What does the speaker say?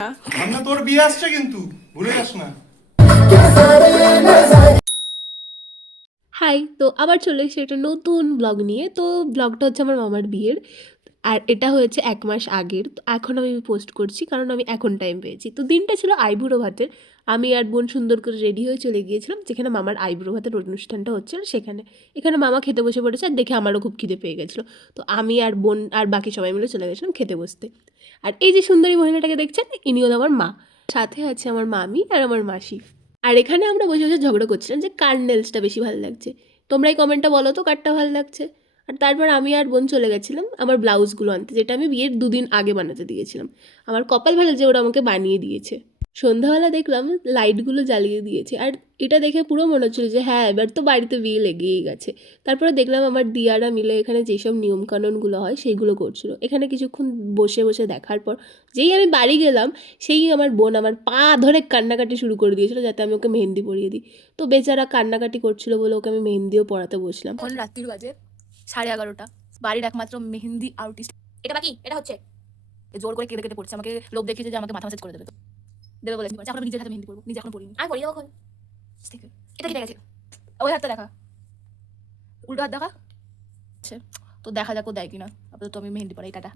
সামনে তোর বিয়ে আসছে কিন্তু ভুলে যাস না। হাই, তো আবার চলে এসেছি একটা নতুন ব্লগ নিয়ে। তো ব্লগটা হচ্ছে আমার মামার বিয়ের, আর এটা হয়েছে 1 মাস আগের। তো এখন আমি পোস্ট করছি কারণ আমি এখন টাইম পেয়েছি। তো দিনটা ছিল আইবুড়ো ভাতের। আমি আর বোন সুন্দর করে রেডি হয়ে চলে গিয়েছিলাম যেখানে মামার আইবুড়ো ভাতের অনুষ্ঠানটা হচ্ছিল সেখানে। এখানে মামা খেতে বসে পড়েছে আর দেখে আমারও খুব খিদে পেয়ে গেছিলো। তো আমি আর বোন আর বাকি সবাই মিলে চলে গেছিলাম খেতে বসতে। আর এই যে সুন্দরী মহিলাটাকে দেখছেন, ইনি হলো আমার মা। সাথে আছে আমার মামি আর আমার মাসি। আর এখানে আমরা বসে বসে ঝগড়া করছিলাম যে কার নেলসটা বেশি ভালো লাগছে। তোমরাই কমেন্টটা বলো তো কারটা ভালো লাগছে। আর তারপর আমি আর বোন চলে গেছিলাম আমার ব্লাউজগুলো আনতে, যেটা আমি বিয়ের 2 দিন আগে বানাতে দিয়েছিলাম। আমার কপাল ভালো যে ওরা আমাকে বানিয়ে দিয়েছে। সন্ধ্যাবেলা দেখলাম লাইটগুলো জ্বালিয়ে দিয়েছে, আর এটা দেখে পুরো মনে হচ্ছিল যে হ্যাঁ, এবার তো বাড়িতে বিয়ে লেগেই গেছে। তারপরে দেখলাম আমার দিয়ারা মিলে এখানে যেসব নিয়মকানুনগুলো হয় সেইগুলো করছিল। এখানে কিছুক্ষণ বসে বসে দেখার পর যেই আমি বাড়ি গেলাম, সেই আমার বোন আমার পা ধরে কান্নাকাটি শুরু করে দিয়েছিল যাতে আমি ওকে মেহেন্দি পরিয়ে দিই। তো বেচারা কান্নাকাটি করছিল বলে ওকে আমি মেহেন্দিও পরাতে বসলাম। এখন রাত্রির বাজে 11:30। বাড়ির একমাত্র মেহেন্দি আর্টিস্ট এটা বাকি এটা হচ্ছে জোর করে কেটে কেটে পড়ছে, আমাকে লোভ দেখিয়েছে যে আমাকে মাথা ম্যাসাজ করে দেবে। তো দেবে বলে এখন নিজের হাতে মেহেন্দি পরবো, নিজে এখন পরিনি, আমি পরি এখন ঠিক এটা কেটে গেছে। ওই হাতটা দেখা, উল্টো হাত দেখা। তো দেখা যাক ও দেয় কিনা। আপাতত আমি মেহেন্দি পরাই, টাটা।